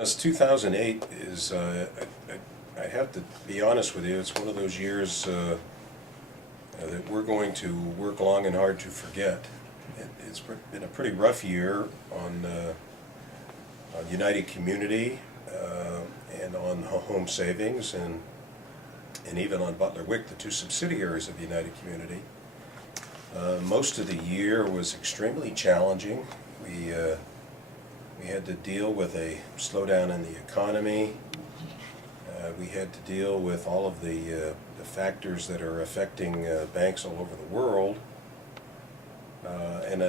As 2008 is, I have to be honest with you, it's one of those years that we're going to work long and hard to forget. It's been a pretty rough year on United Community and on home savings and even on Butler Wick, the two subsidiaries of United Community. Most of the year was extremely challenging. We had to deal with a slowdown in the economy. We had to deal with all of the factors that are affecting banks all over the world, and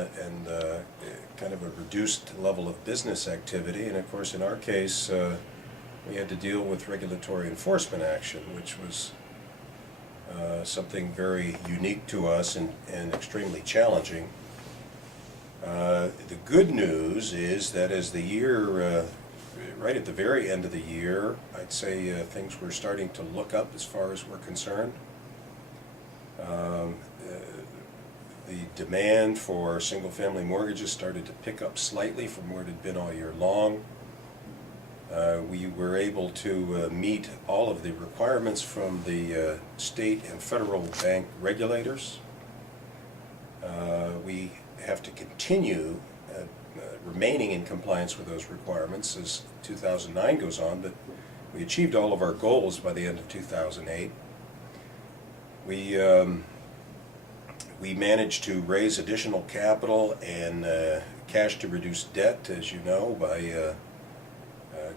kind of a reduced level of business activity. And of course, in our case, we had to deal with regulatory enforcement action, which was something very unique to us and extremely challenging. The good news is that as the year, right at the very end of the year, I'd say things were starting to look up as far as we're concerned. The demand for single-family mortgages started to pick up slightly from where it had been all year long. We were able to meet all of the requirements from the state and federal bank regulators. We have to continue remaining in compliance with those requirements as 2009 goes on, but we achieved all of our goals by the end of 2008. We managed to raise additional capital and cash to reduce debt, as you know, by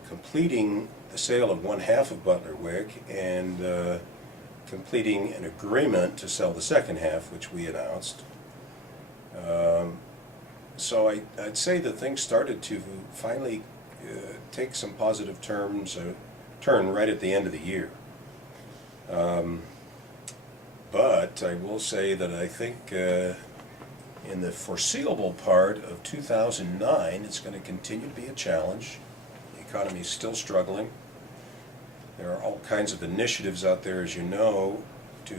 completing the sale of one half of Butler Wick and completing an agreement to sell the second half, which we announced. So I'd say that things started to finally take some positive turn right at the end of the year. But I will say that I think in the foreseeable part of 2009, it's going to continue to be a challenge. The economy is still struggling. There are all kinds of initiatives out there, as you know, to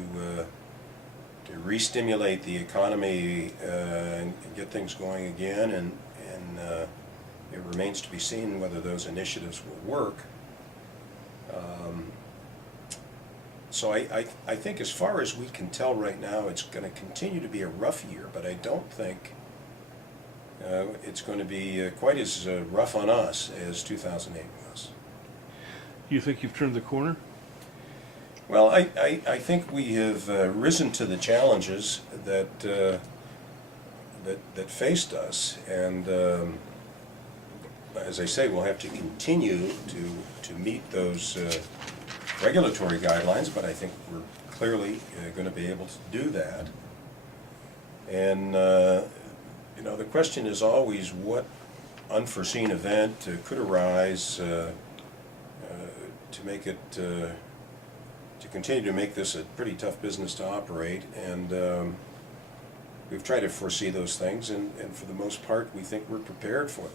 re-stimulate the economy and get things going again, and it remains to be seen whether those initiatives will work. So I think as far as we can tell right now, it's going to continue to be a rough year, but I don't think it's going to be quite as rough on us as 2008 was. You think you've turned the corner? Well, I think we have risen to the challenges that that faced us, and as I say, we'll have to continue to meet those regulatory guidelines, but I think we're clearly going to be able to do that. And you know, the question is always what unforeseen event could arise to make it to continue to make this a pretty tough business to operate, and we've tried to foresee those things, and for the most part we think we're prepared for them.